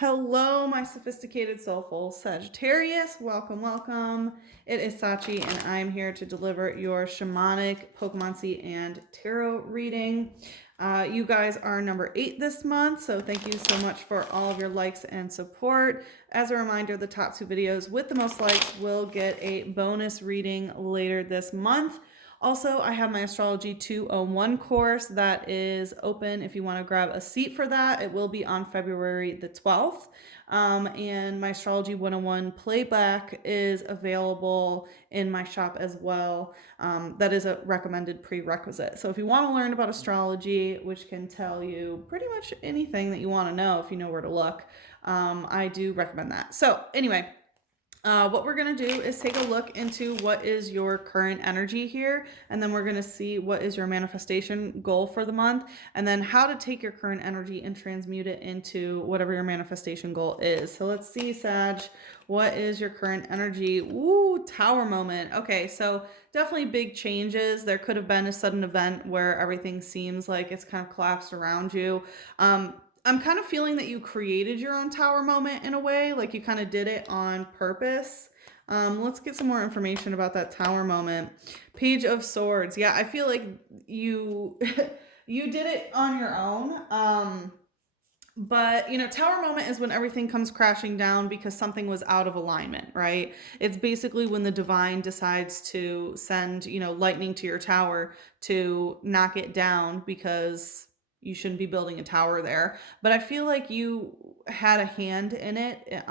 Hello, my sophisticated, soulful Sagittarius. Welcome, welcome. It is Sachi, and I'm here to deliver your Shamanic, Pokémoncy, and Tarot reading. You guys are number 8 this month, so thank you so much for all of your likes and support. As a reminder, the top 2 videos with the most likes will get a bonus reading later this month. Also, I have my Astrology 201 course that is open if you want to grab a seat for that. It will be on February the 12th. And my Astrology 101 playback is available in my shop as well. That is a recommended prerequisite. So if you want to learn about astrology, which can tell you pretty much anything that you want to know if you know where to look, I do recommend that. So anyway, what we're going to do is take a look into what is your current energy here, and then we're going to see what is your manifestation goal for the month, and then how to take your current energy and transmute it into whatever your manifestation goal is. So let's see, Sag, what is your current energy? Ooh, Tower moment. Okay, so definitely big changes. There could have been a sudden event where everything seems like it's kind of collapsed around you. I'm kind of feeling that you created your own tower moment in a way, like you kind of did it on purpose. Let's get some more information about that tower moment. Page of Swords. Yeah, I feel like you you did it on your own. But tower moment is when everything comes crashing down because something was out of alignment, right? It's basically when the divine decides to send lightning to your tower to knock it down because you shouldn't be building a tower there. But I feel like you had a hand in it.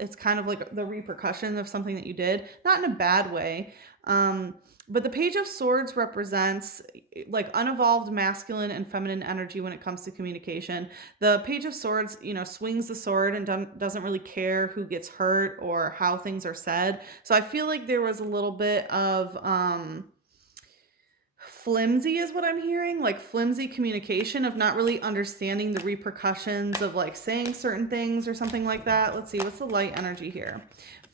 It's kind of like the repercussion of something that you did, not in a bad way. But the Page of Swords represents like unevolved masculine and feminine energy when it comes to communication. The Page of Swords, swings the sword and doesn't really care who gets hurt or how things are said. So I feel like there was a little bit of flimsy is what I'm hearing, like flimsy communication of not really understanding the repercussions of like saying certain things or something like that. Let's see, what's the light energy here?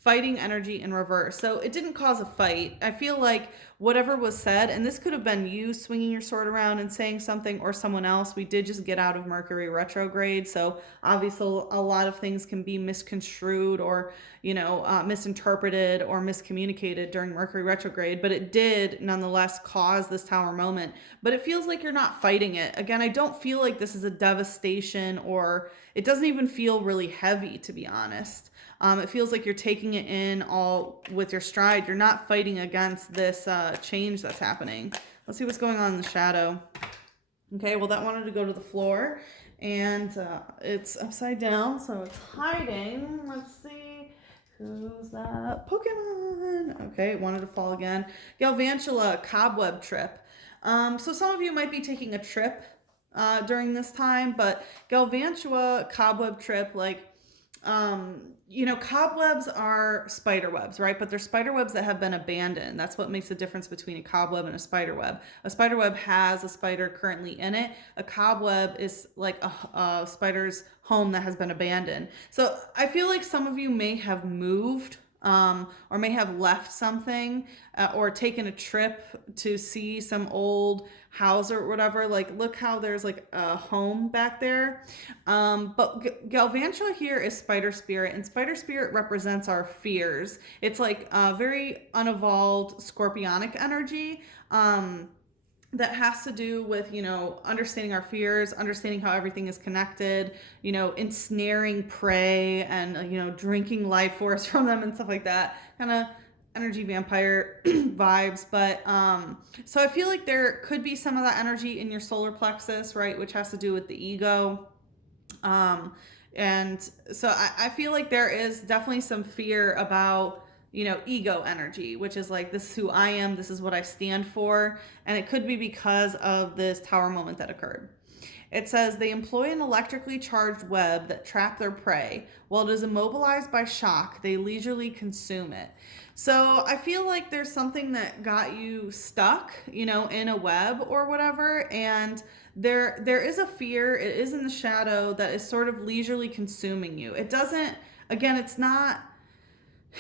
Fighting energy in reverse. So it didn't cause a fight. I feel like whatever was said, and this could have been you swinging your sword around and saying something or someone else. We did just get out of Mercury retrograde. So obviously a lot of things can be misconstrued or, misinterpreted or miscommunicated during Mercury retrograde, but it did nonetheless cause this tower moment. But it feels like you're not fighting it. Again, I don't feel like this is a devastation, or it doesn't even feel really heavy, to be honest. It feels like you're taking it in all with your stride. You're not fighting against this change that's happening. Let's see what's going on in the shadow. Okay, well, that wanted to go to the floor, and it's upside down, so it's hiding. Let's see. Who's that? Pokemon. Okay, it wanted to fall again. Galvantula, cobweb trip. So some of you might be taking a trip during this time, but Galvantula, cobweb trip, like, cobwebs are spider webs, right? But they're spider webs that have been abandoned. That's what makes the difference between a cobweb and a spider web. A spider web has a spider currently in it. A cobweb is like a spider's home that has been abandoned. So I feel like some of you may have moved, or may have left something, or taken a trip to see some old house or whatever. Like, look how there's like a home back there. But Galvantula here is spider spirit, and spider spirit represents our fears. It's like a very unevolved scorpionic energy. That has to do with, understanding our fears, understanding how everything is connected, ensnaring prey and, drinking life force from them and stuff like that. Kind of energy vampire vibes. But so I feel like there could be some of that energy in your solar plexus, right? Which has to do with the ego. And so I feel like there is definitely some fear about ego energy, which is like, this is who I am, this is what I stand for. And it could be because of this tower moment that occurred. It says they employ an electrically charged web that trap their prey. While it is immobilized by shock, they leisurely consume it. So I feel like there's something that got you stuck, in a web or whatever. And there is a fear, it is in the shadow, that is sort of leisurely consuming you. It doesn't, again,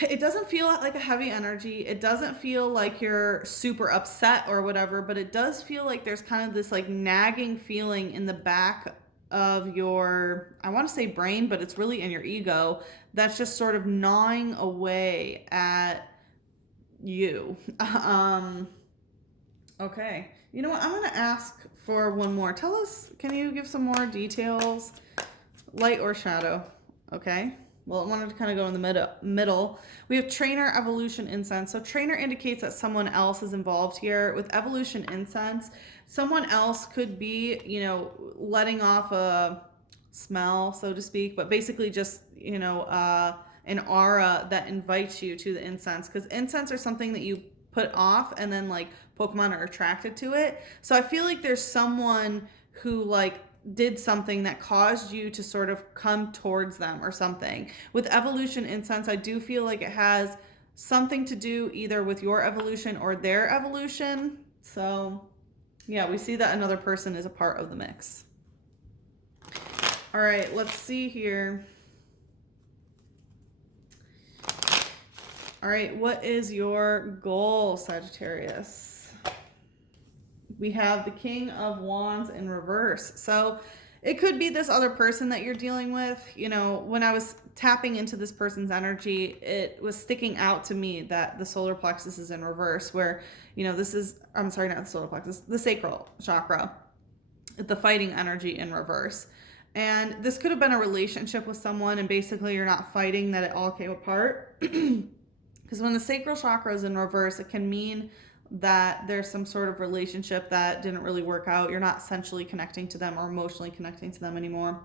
it doesn't feel like a heavy energy. It doesn't feel like you're super upset or whatever, but it does feel like there's kind of this like nagging feeling in the back of your, I want to say brain, but it's really in your ego that's just sort of gnawing away at you. Okay. You know what? I'm going to ask for one more. Tell us, can you give some more details? Light or shadow? Okay. Well, I wanted to kind of go in the middle. We have trainer evolution incense. So trainer indicates that someone else is involved here. With evolution incense, someone else could be, you know, letting off a smell, so to speak, but basically just, you know, an aura that invites you to the incense, because incense are something that you put off and then like Pokemon are attracted to it. So I feel like there's someone who like did something that caused you to sort of come towards them or something. With evolution incense, I do feel like it has something to do either with your evolution or their evolution. So yeah, we see that another person is a part of the mix. All right, let's see here. All right, what is your goal, Sagittarius? We have the King of Wands in reverse. So it could be this other person that you're dealing with. You know, when I was tapping into this person's energy, it was sticking out to me that the solar plexus is in reverse, where, you know, this is, I'm sorry, not the solar plexus, the sacral chakra, the fighting energy in reverse. And this could have been a relationship with someone, and basically you're not fighting, that it all came apart. Because when the sacral chakra is in reverse, it can mean that there's some sort of relationship that didn't really work out. You're not sensually connecting to them or emotionally connecting to them anymore.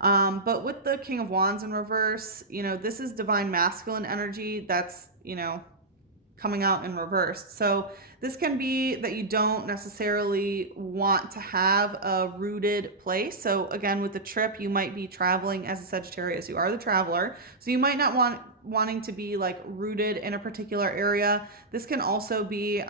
But with the King of Wands in reverse, you know, this is divine masculine energy that's, you know, coming out in reverse. So this can be that you don't necessarily want to have a rooted place. So again, with the trip, you might be traveling as a Sagittarius. You are the traveler. So you might not wanting to be like rooted in a particular area. This can also be,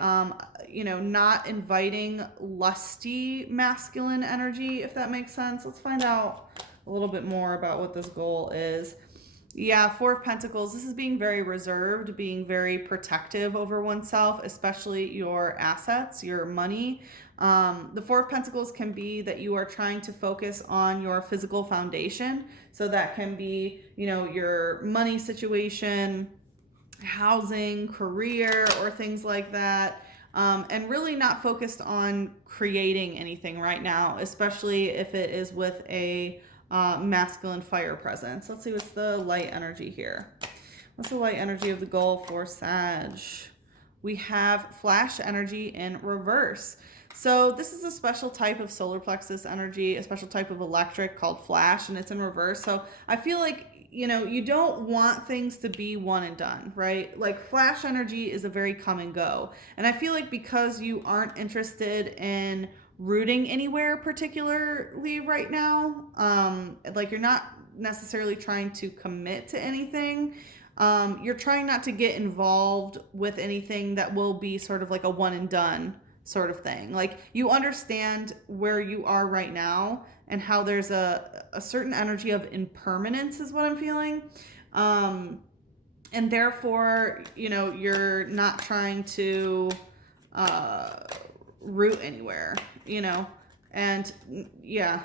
you know, not inviting lusty masculine energy, if that makes sense. Let's find out a little bit more about what this goal is. Yeah, Four of Pentacles. This is being very reserved, being very protective over oneself, especially your assets, your money. The Four of Pentacles can be that you are trying to focus on your physical foundation. So that can be, you know, your money situation, housing, career, or things like that. And really not focused on creating anything right now, especially if it is with a masculine fire presence. Let's see what's the light energy here. What's the light energy of the goal for Sag? We have flash energy in reverse. So this is a special type of solar plexus energy, a special type of electric called flash, and it's in reverse. So I feel like, you know, you don't want things to be one and done, right? Like flash energy is a very come and go. And I feel like because you aren't interested in rooting anywhere particularly right now, like you're not necessarily trying to commit to anything, you're trying not to get involved with anything that will be sort of like a one and done sort of thing. Like you understand where you are right now and how there's a certain energy of impermanence is what I'm feeling, and therefore, you know, you're not trying to root anywhere, you know. And yeah,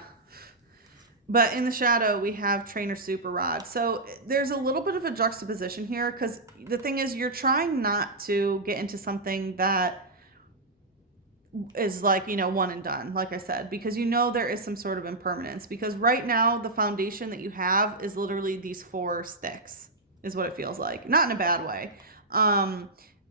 but in the shadow we have Trainer Super Rod. So there's a little bit of a juxtaposition here, because the thing is you're trying not to get into something that is like, you know, one and done, like I said, because you know there is some sort of impermanence, because right now the foundation that you have is literally these 4 sticks is what it feels like, not in a bad way.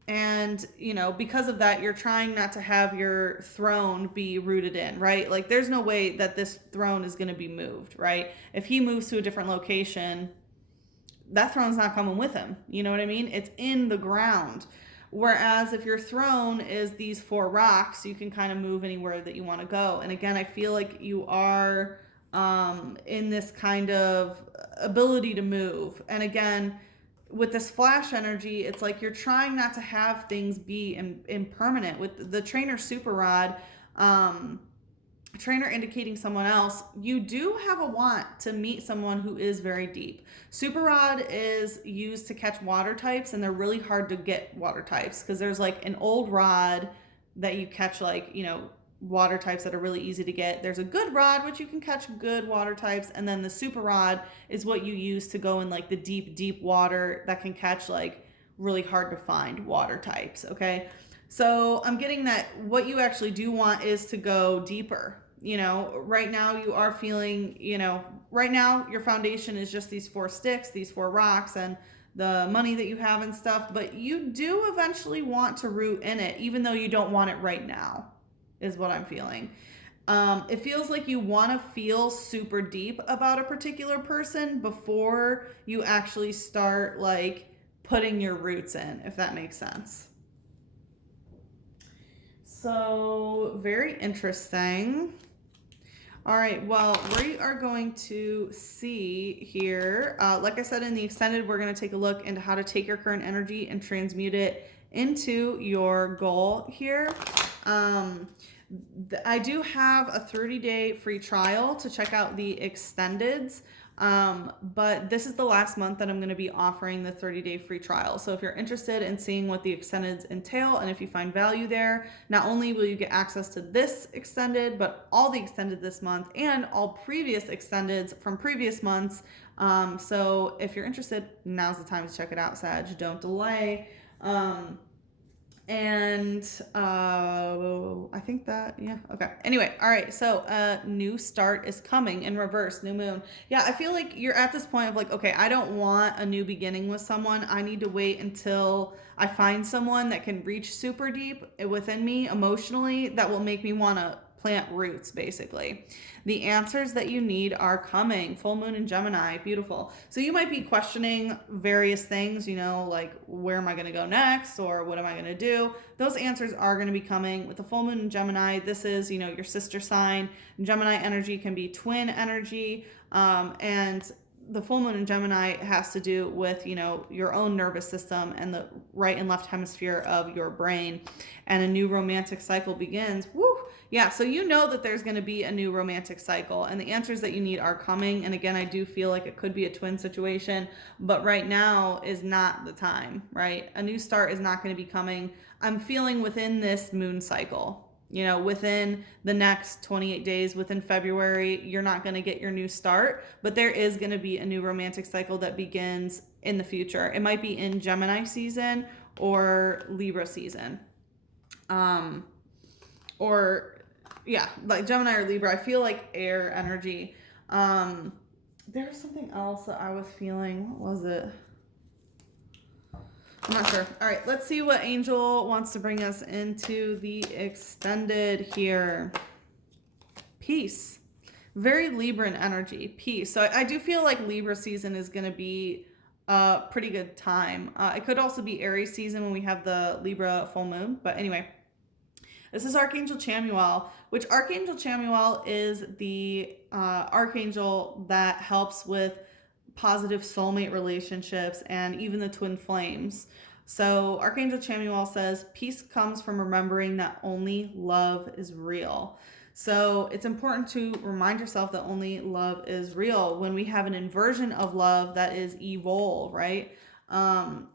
And, you know, because of that, you're trying not to have your throne be rooted in, right? Like, there's no way that this throne is going to be moved, right? If he moves to a different location, that throne's not coming with him. You know what I mean? It's in the ground. Whereas if your throne is these 4 rocks, you can kind of move anywhere that you want to go. And again, I feel like you are in this kind of ability to move. And again, with this flash energy, it's like you're trying not to have things be impermanent. With the Trainer Super Rod, trainer indicating someone else, you do have a want to meet someone who is very deep. Super Rod is used to catch water types, and they're really hard to get water types because there's like an old rod that you catch, like, you know, water types that are really easy to get. There's a good rod, which you can catch good water types, and then the super rod is what you use to go in like the deep water that can catch like really hard to find water types. Okay, so I'm getting that what you actually do want is to go deeper. You know, right now you are feeling, you know, right now your foundation is just these 4 sticks, these 4 rocks, and the money that you have and stuff, but you do eventually want to root in it, even though you don't want it right now, is what I'm feeling. It feels like you want to feel super deep about a particular person before you actually start like putting your roots in, if that makes sense. So, very interesting. All right, well, we are going to see here, like I said in the extended, we're going to take a look into how to take your current energy and transmute it into your goal here. I do have a 30-day free trial to check out the extendeds. But this is the last month that I'm going to be offering the 30-day free trial. So if you're interested in seeing what the extendeds entail, and if you find value there, not only will you get access to this extended, but all the extended this month and all previous extendeds from previous months. So if you're interested, now's the time to check it out, Sag. Don't delay. I think that, yeah, okay. Anyway, all right, so new start is coming in reverse, new moon. Yeah, I feel like you're at this point of like, okay, I don't want a new beginning with someone. I need to wait until I find someone that can reach super deep within me emotionally that will make me want to plant roots, basically. The answers that you need are coming. Full moon in Gemini, beautiful. So you might be questioning various things, you know, like where am I going to go next, or what am I going to do? Those answers are going to be coming with the full moon in Gemini. This is, you know, your sister sign. Gemini energy can be twin energy, and the full moon in Gemini has to do with, you know, your own nervous system and the right and left hemisphere of your brain. And a new romantic cycle begins. Woo! Yeah, so you know that there's going to be a new romantic cycle, and the answers that you need are coming. And again, I do feel like it could be a twin situation, but right now is not the time, right? A new start is not going to be coming. I'm feeling within this moon cycle. You know, within the next 28 days, within February, you're not going to get your new start, but there is going to be a new romantic cycle that begins in the future. It might be in Gemini season or Libra season. Or yeah, like Gemini or Libra. I feel like air energy. There's something else that I was feeling. What was it? I'm not sure. All right, let's see what Angel wants to bring us into the extended here. Peace. Very Libran energy. Peace. So I do feel like Libra season is going to be a pretty good time. It could also be Aries season when we have the Libra full moon. But anyway, this is Archangel Chamuel, which Archangel Chamuel is the archangel that helps with positive soulmate relationships and even the twin flames. So Archangel Chamuel says, peace comes from remembering that only love is real. So it's important to remind yourself that only love is real when we have an inversion of love that is evil, right?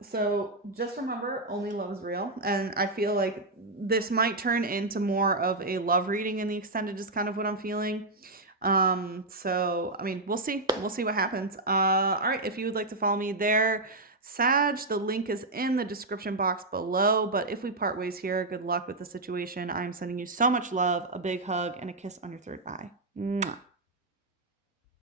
So just remember, only love is real. And I feel like this might turn into more of a love reading in the extended, is kind of what I'm feeling. So, I mean, we'll see what happens. All right. If you would like to follow me there, Sag, the link is in the description box below, but if we part ways here, good luck with the situation. I'm sending you so much love, a big hug, and a kiss on your third eye. Mwah.